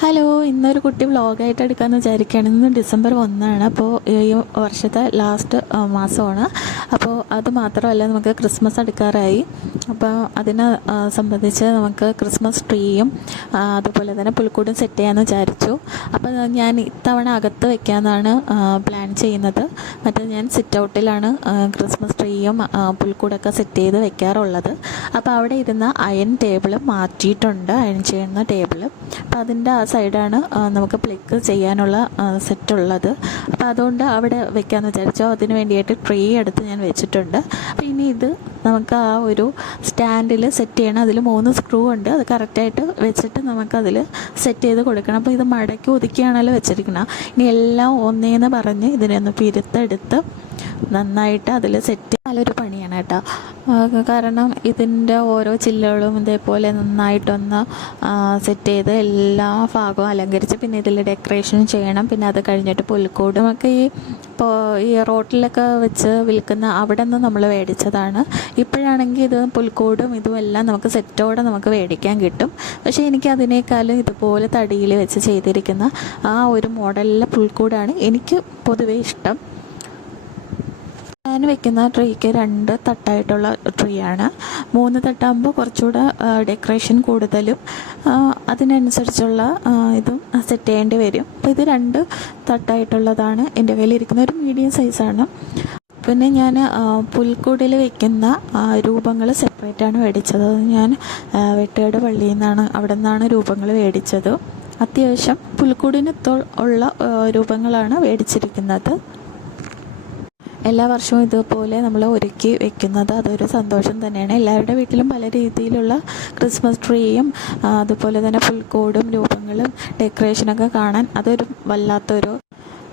Hello ഇന്നൊരു കുട്ടി വ്ളോഗായിട്ട് എടുക്കാമെന്ന് വിചാരിക്കുകയാണ് ഇന്ന് ഡിസംബർ ഒന്നാണ്. അപ്പോൾ ഈ വർഷത്തെ ലാസ്റ്റ് മാസമാണ്. അപ്പോൾ അത് മാത്രമല്ല നമുക്ക് ക്രിസ്മസ് അടുക്കാറായി. അപ്പോൾ അതിനെ സംബന്ധിച്ച് നമുക്ക് ക്രിസ്മസ് ട്രീയും അതുപോലെ തന്നെ പുൽക്കൂടും സെറ്റ് ചെയ്യാമെന്ന് വിചാരിച്ചു. അപ്പോൾ ഞാൻ ഇത്തവണ അകത്ത് വെക്കാമെന്നാണ് പ്ലാൻ ചെയ്യുന്നത്. മറ്റേ ഞാൻ സിറ്റ് ഔട്ടിലാണ് ക്രിസ്മസ് ട്രീയും പുൽക്കൂടൊക്കെ സെറ്റ് ചെയ്ത് വെക്കാറുള്ളത്. അപ്പോൾ അവിടെ ഇരുന്ന അയൺ ടേബിൾ മാറ്റിയിട്ടുണ്ട്. അയൺ ചെയ്യുന്ന ടേബിൾ അപ്പോൾ അതിന്റെ ആ സൈഡാണ് നമുക്ക് പ്ലിക്ക് ചെയ്യാനുള്ള സെറ്റ് ഉള്ളത്. അപ്പോൾ അതുകൊണ്ട് അവിടെ വെക്കാമെന്ന് വിചാരിച്ചു. അതിന് വേണ്ടിയിട്ട് ട്രീ എടുത്ത് ഞാൻ വെച്ചിട്ടുണ്ട്. അപ്പോൾ ഇനി ഇത് നമുക്ക് ആ ഒരു സ്റ്റാൻഡിൽ സെറ്റ് ചെയ്യണം. അതിൽ മൂന്ന് സ്ക്രൂ ഉണ്ട്. അത് കറക്റ്റായിട്ട് വെച്ചിട്ട് നമുക്കതിൽ സെറ്റ് ചെയ്ത് കൊടുക്കണം. അപ്പോൾ ഇത് മടക്കി ഒതുക്കിയാണല്ലോ വെച്ചിരിക്കണം. ഇനി എല്ലാം ഒന്നേന്ന് പറഞ്ഞ് ഇതിനെ ഒന്ന് പിരുത്തെടുത്ത് നന്നായിട്ട് അതിൽ സെറ്റ് നല്ലൊരു പണിയാണ് കേട്ടോ. കാരണം ഇതിന്റെ ഓരോ ചില്ലുകളും ഇതേപോലെ നന്നായിട്ടൊന്ന് സെറ്റ് ചെയ്ത് എല്ലാ ഭാഗവും അലങ്കരിച്ച് പിന്നെ ഇതിൽ ഡെക്കറേഷൻ ചെയ്യണം. പിന്നെ അത് കഴിഞ്ഞിട്ട് പുൽക്കൂടും ഒക്കെ ഈ ഇപ്പോൾ ഈ റോട്ടിലൊക്കെ വെച്ച് വിൽക്കുന്ന അവിടെ നിന്ന് നമ്മൾ മേടിച്ചതാണ്. ഇപ്പോഴാണെങ്കിൽ ഇത് പുൽക്കൂടും ഇതുമെല്ലാം നമുക്ക് സെറ്റോടെ നമുക്ക് മേടിക്കാൻ കിട്ടും. പക്ഷേ എനിക്ക് അതിനേക്കാളും ഇതുപോലെ തടിയിൽ വെച്ച് ചെയ്തിരിക്കുന്ന ആ ഒരു മോഡലിലെ പുൽക്കൂടാണ് എനിക്ക് പൊതുവേ ഇഷ്ടം. ഞാൻ വെക്കുന്ന ട്രീക്ക് രണ്ട് തട്ടായിട്ടുള്ള ട്രീ ആണ് മൂന്ന് തട്ടാകുമ്പോൾ കുറച്ചുകൂടെ ഡെക്കറേഷൻ കൂടുതലും അതിനനുസരിച്ചുള്ള ഇതും സെറ്റ് ചെയ്യേണ്ടി വരും. അപ്പോൾ ഇത് രണ്ട് തട്ടായിട്ടുള്ളതാണ് എന്റെ കയ്യിലിരിക്കുന്ന ഒരു മീഡിയം സൈസാണ് പിന്നെ ഞാൻ പുൽക്കൂടിൽ വെക്കുന്ന രൂപങ്ങൾ സെപ്പറേറ്റാണ് മേടിച്ചത്. അത് ഞാൻ വെട്ടുകാട് പള്ളിയിൽ നിന്നാണ് അവിടെ നിന്നാണ് രൂപങ്ങൾ മേടിച്ചത്. അത്യാവശ്യം പുൽക്കൂടിന് ഉള്ള രൂപങ്ങളാണ് മേടിച്ചിരിക്കുന്നത്. എല്ലാ വർഷവും ഇതുപോലെ നമ്മൾ ഒരുക്കി വെക്കുന്നത് അതൊരു സന്തോഷം തന്നെയാണ്. എല്ലാവരുടെ വീട്ടിലും പല രീതിയിലുള്ള ക്രിസ്മസ് ട്രീയും അതുപോലെ തന്നെ പുൽക്കോടും രൂപങ്ങളും ഡെക്കറേഷനൊക്കെ കാണാൻ അതൊരു വല്ലാത്തൊരു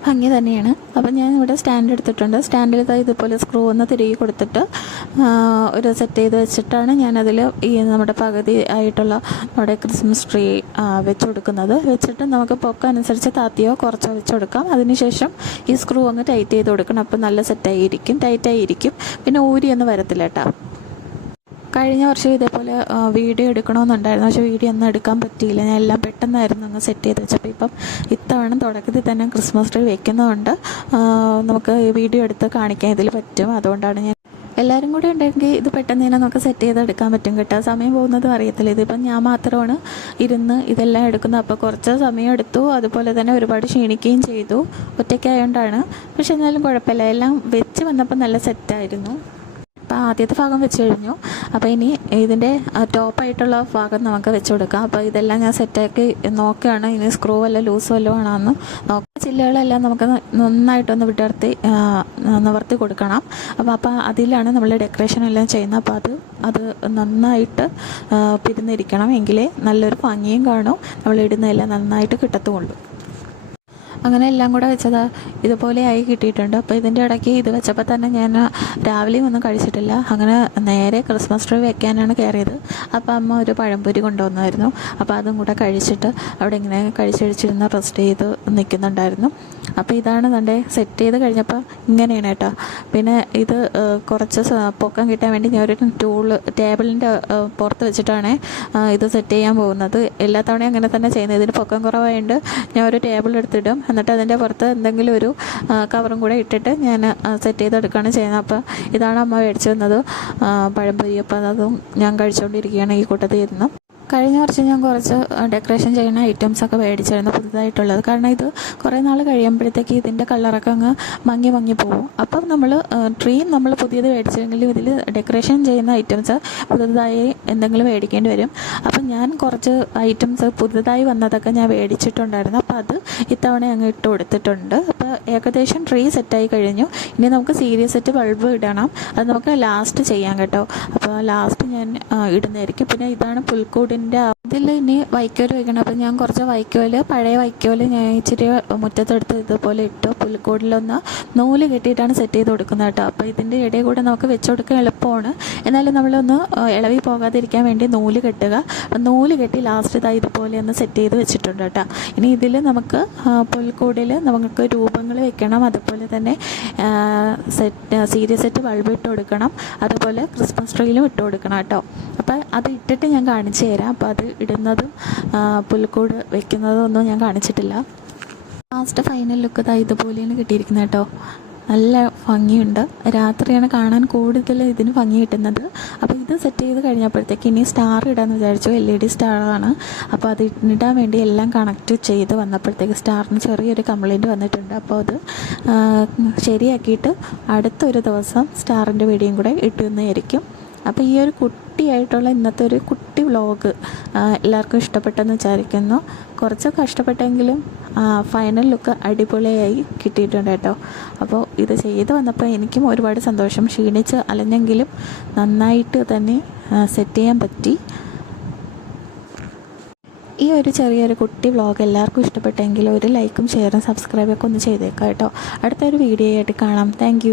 ഭംഗി തന്നെയാണ്. അപ്പം ഞാൻ ഇവിടെ സ്റ്റാൻഡ് എടുത്തിട്ടുണ്ട്. സ്റ്റാൻഡിൽ ഇതാ ഇതുപോലെ സ്ക്രൂ ഒന്ന് തിരികെ കൊടുത്തിട്ട് ഒരു സെറ്റ് ചെയ്ത് വെച്ചിട്ടാണ് ഞാനതിൽ ഈ നമ്മുടെ പകുതി ആയിട്ടുള്ള നമ്മുടെ ക്രിസ്മസ് ട്രീ വെച്ച് കൊടുക്കുന്നത്. വെച്ചിട്ട് നമുക്ക് പൊക്കം അനുസരിച്ച് താത്തിയോ കുറച്ചോ വെച്ച് കൊടുക്കാം. അതിനുശേഷം ഈ സ്ക്രൂ ഒന്ന് ടൈറ്റ് ചെയ്ത് കൊടുക്കണം. അപ്പോൾ നല്ല സെറ്റായിരിക്കും ടൈറ്റായിരിക്കും. പിന്നെ ഊരിയൊന്നും വരത്തില്ല കേട്ടോ. കഴിഞ്ഞ വർഷം ഇതേപോലെ വീഡിയോ എടുക്കണമെന്നുണ്ടായിരുന്നു. പക്ഷേ വീഡിയോ ഒന്നും എടുക്കാൻ പറ്റിയില്ല. ഞാൻ എല്ലാം പെട്ടെന്നായിരുന്നു അങ്ങ് സെറ്റ് ചെയ്ത് വെച്ചപ്പോൾ ഇപ്പം ഇത്തവണ തുടക്കത്തിൽ തന്നെ ക്രിസ്മസ് ട്രീ വെക്കുന്നതുകൊണ്ട് നമുക്ക് വീഡിയോ എടുത്ത് കാണിക്കാൻ ഇതിൽ പറ്റും. അതുകൊണ്ടാണ് ഞാൻ എല്ലാവരും കൂടെ ഉണ്ടെങ്കിൽ ഇത് പെട്ടെന്ന് തന്നെ നമുക്ക് സെറ്റ് ചെയ്തെടുക്കാൻ പറ്റും കേട്ടോ. സമയം പോകുന്നതും അറിയത്തില്ല. ഇതിപ്പം ഞാൻ മാത്രമാണ് ഇരുന്ന് ഇതെല്ലാം എടുക്കുന്നത്. അപ്പോൾ കുറച്ച് സമയം എടുത്തു. അതുപോലെ തന്നെ ഒരുപാട് ക്ഷീണിക്കുകയും ചെയ്തു. ഒറ്റയ്ക്കായതുകൊണ്ടാണ് പക്ഷെ എന്നാലും കുഴപ്പമില്ല. എല്ലാം വെച്ച് വന്നപ്പോൾ നല്ല സെറ്റായിരുന്നു അപ്പോൾ ആദ്യത്തെ ഭാഗം വെച്ച് കഴിഞ്ഞു. അപ്പോൾ ഇനി ഇതിന്റെ ടോപ്പായിട്ടുള്ള ഭാഗം നമുക്ക് വെച്ച് കൊടുക്കാം. അപ്പോൾ ഇതെല്ലാം ഞാൻ സെറ്റാക്കി നോക്കുകയാണ് ഇനി സ്ക്രൂ വല്ല ലൂസ് വല്ലതും ആണോന്ന് നോക്കുക ചില്ലുകളെല്ലാം നമുക്ക് നന്നായിട്ടൊന്ന് വിടർത്തി നിവർത്തി കൊടുക്കണം. അപ്പോൾ അപ്പോൾ അതിലാണ് നമ്മൾ ഡെക്കറേഷൻ എല്ലാം ചെയ്യുന്നത്. അപ്പോൾ അത് അത് നന്നായിട്ട് പിരിന്നിരിക്കണം എങ്കിലേ നല്ലൊരു ഭംഗിയും കാണും. നമ്മൾ ഇടുന്നതെല്ലാം നന്നായിട്ട് കിട്ടത്തുള്ളൂ. അങ്ങനെ എല്ലാം കൂടെ വെച്ചത്. ഇതുപോലെ ആയി കിട്ടിയിട്ടുണ്ട്. അപ്പോൾ ഇതിന്റെ ഇടയ്ക്ക് ഇത് വെച്ചപ്പോൾ തന്നെ ഞാൻ രാവിലെയും ഒന്നും കഴിച്ചിട്ടില്ല. അങ്ങനെ നേരെ ക്രിസ്മസ് ട്രീ വെക്കാനാണ് കയറിയത് അപ്പോൾ അമ്മ ഒരു പഴംപൊരി കൊണ്ടുവന്നായിരുന്നു. അപ്പോൾ അതും കൂടെ കഴിച്ചിട്ട് അവിടെ ഇങ്ങനെ കഴിച്ചഴിച്ചിരുന്ന് റെസ്റ്റ് ചെയ്ത് നിൽക്കുന്നുണ്ടായിരുന്നു. അപ്പോൾ ഇതാണ് തന്റെ സെറ്റ് ചെയ്ത് കഴിഞ്ഞപ്പോൾ ഇങ്ങനെയാണ് കേട്ടോ. പിന്നെ ഇത് കുറച്ച് പൊക്കം കിട്ടാൻ വേണ്ടി ഞാൻ ഒരു ടൂൾ ടേബിളിന്റെ പുറത്ത് വെച്ചിട്ടാണ് ഇത് സെറ്റ് ചെയ്യാൻ പോകുന്നത്. എല്ലാ തവണയും അങ്ങനെ തന്നെ ചെയ്യുന്നത്. ഇതിന് പൊക്കം കുറവായതുകൊണ്ട് ഞാൻ ഒരു ടേബിൾ എടുത്തിടും. എന്നിട്ട് അതിന്റെ പുറത്ത് എന്തെങ്കിലും ഒരു കവറും കൂടെ ഇട്ടിട്ട് ഞാൻ സെറ്റ് ചെയ്തെടുക്കുകയാണ് ചെയ്യുന്നത്. അപ്പോൾ ഇതാണ് അമ്മ മേടിച്ചു തന്നത് ആ, പഴംപൊരി അതും ഞാൻ കഴിച്ചുകൊണ്ടിരിക്കുകയാണ് ഈ കൂട്ടത്തിൽ ഇരുന്ന്. കഴിഞ്ഞ വർഷം ഞാൻ കുറച്ച് ഡെക്കറേഷൻ ചെയ്യുന്ന ഐറ്റംസൊക്കെ മേടിച്ചിരുന്നു പുതുതായിട്ടുള്ളത്. കാരണം ഇത് കുറേ നാൾ കഴിയുമ്പോഴത്തേക്ക് ഇതിന്റെ കളറൊക്കെ അങ്ങ് മങ്ങി മങ്ങി പോകും അപ്പം നമ്മൾ ട്രീ നമ്മൾ പുതിയത് മേടിച്ചെങ്കിലും ഇതിൽ ഡെക്കറേഷൻ ചെയ്യുന്ന ഐറ്റംസ് പുതുതായി എന്തെങ്കിലും മേടിക്കേണ്ടി വരും. അപ്പം ഞാൻ കുറച്ച് ഐറ്റംസ് പുതുതായി വന്നതൊക്കെ ഞാൻ മേടിച്ചിട്ടുണ്ടായിരുന്നു. അപ്പോൾ അത് ഇത്തവണ അങ്ങ് ഇട്ട് കൊടുത്തിട്ടുണ്ട്. ഏകദേശം ട്രീ സെറ്റായി കഴിഞ്ഞു. ഇനി നമുക്ക് സീരിയസ് സെറ്റ് ബൾബ് ഇടണം. അത് നമുക്ക് ലാസ്റ്റ് ചെയ്യാം കേട്ടോ. അപ്പോൾ ലാസ്റ്റ് ഞാൻ ഇടുന്നതായിരിക്കും. പിന്നെ ഇതാണ് പുൽക്കൂടിന്റെ ഇതിൽ ഇനി വൈക്കോൽ വയ്ക്കണം അപ്പോൾ ഞാൻ കുറച്ച് വൈക്കോൽ പഴയ വൈക്കോൽ ഞാൻ ഇച്ചിരി മുറ്റത്തെടുത്ത് ഇതുപോലെ ഇട്ടു. പുൽക്കൂടിലൊന്ന് നൂൽ കെട്ടിയിട്ടാണ് സെറ്റ് ചെയ്ത് കൊടുക്കുന്നത് കേട്ടോ. അപ്പോൾ ഇതിന്റെ ഇടയിൽ കൂടെ നമുക്ക് വെച്ച് കൊടുക്കാൻ എളുപ്പമാണ്. എന്നാലും നമ്മളൊന്ന് ഇളവി പോകാതിരിക്കാൻ വേണ്ടി നൂൽ കെട്ടുക. നൂൽ കെട്ടി ലാസ്റ്റ് ഇതാ ഇതുപോലെ ഒന്ന് സെറ്റ് ചെയ്ത് വെച്ചിട്ടുണ്ട് കേട്ടോ. ഇനി ഇതിൽ നമുക്ക് പുൽക്കൂടിൽ നമുക്ക് രൂപങ്ങൾ വെക്കണം. അതുപോലെ തന്നെ സെറ്റ് സീരിയസ് സെറ്റ് ബൾബ് ഇട്ട് കൊടുക്കണം. അതുപോലെ ക്രിസ്മസ് ട്രീയിലും ഇട്ട് കൊടുക്കണം കേട്ടോ. അപ്പോൾ അത് ഇട്ടിട്ട് ഞാൻ കാണിച്ചു തരാം. അപ്പോൾ അത് ഇടുന്നതും പുൽക്കൂട് വെക്കുന്നതും ഒന്നും ഞാൻ കാണിച്ചിട്ടില്ല. ലാസ്റ്റ് ഫൈനൽ ലുക്ക് ഇതാ ഇതുപോലെയാണ് കിട്ടിയിരിക്കുന്നത് കേട്ടോ. നല്ല ഭംഗിയുണ്ട്. രാത്രിയാണ് കാണാൻ കൂടുതൽ ഇതിന് ഭംഗി കിട്ടുന്നത്. അപ്പോൾ ഇത് സെറ്റ് ചെയ്ത് കഴിഞ്ഞപ്പോഴത്തേക്ക് ഇനി സ്റ്റാർ ഇടാമെന്ന് വിചാരിച്ചു. എൽ ഇ ഡി സ്റ്റാറാണ് അപ്പോൾ അത് ഇടാൻ വേണ്ടി എല്ലാം കണക്ട് ചെയ്ത് വന്നപ്പോഴത്തേക്ക് സ്റ്റാറിന് ചെറിയൊരു കംപ്ലയിന്റ് വന്നിട്ടുണ്ട്. അപ്പോൾ അത് ശരിയാക്കിയിട്ട് അടുത്തൊരു ദിവസം സ്റ്റാറിന്റെ വീഡിയോയും കൂടെ ഇട്ടുന്നതായിരിക്കും അപ്പോൾ ഈ ഒരു കുട്ടിയായിട്ടുള്ള ഇന്നത്തെ ഒരു വ്ളോഗ് എല്ലാവർക്കും ഇഷ്ടപ്പെട്ടെന്ന് വിചാരിക്കുന്നു. കുറച്ച് കഷ്ടപ്പെട്ടെങ്കിലും ഫൈനൽ ലുക്ക് അടിപൊളിയായി കിട്ടിയിട്ടുണ്ട് കേട്ടോ. അപ്പോൾ ഇത് ചെയ്ത് വന്നപ്പോൾ എനിക്കും ഒരുപാട് സന്തോഷം. ക്ഷീണിച്ച് അലഞ്ഞെങ്കിലും നന്നായിട്ട് തന്നെ സെറ്റ് ചെയ്യാൻ പറ്റി. ഈ ഒരു ചെറിയൊരു കുട്ടി വ്ളോഗ് എല്ലാവർക്കും ഇഷ്ടപ്പെട്ടെങ്കിൽ ഒരു ലൈക്കും ഷെയറും സബ്സ്ക്രൈബൊക്കെ ഒന്ന് ചെയ്തേക്കാം കേട്ടോ. അടുത്തൊരു വീഡിയോ ആയിട്ട് കാണാം. താങ്ക്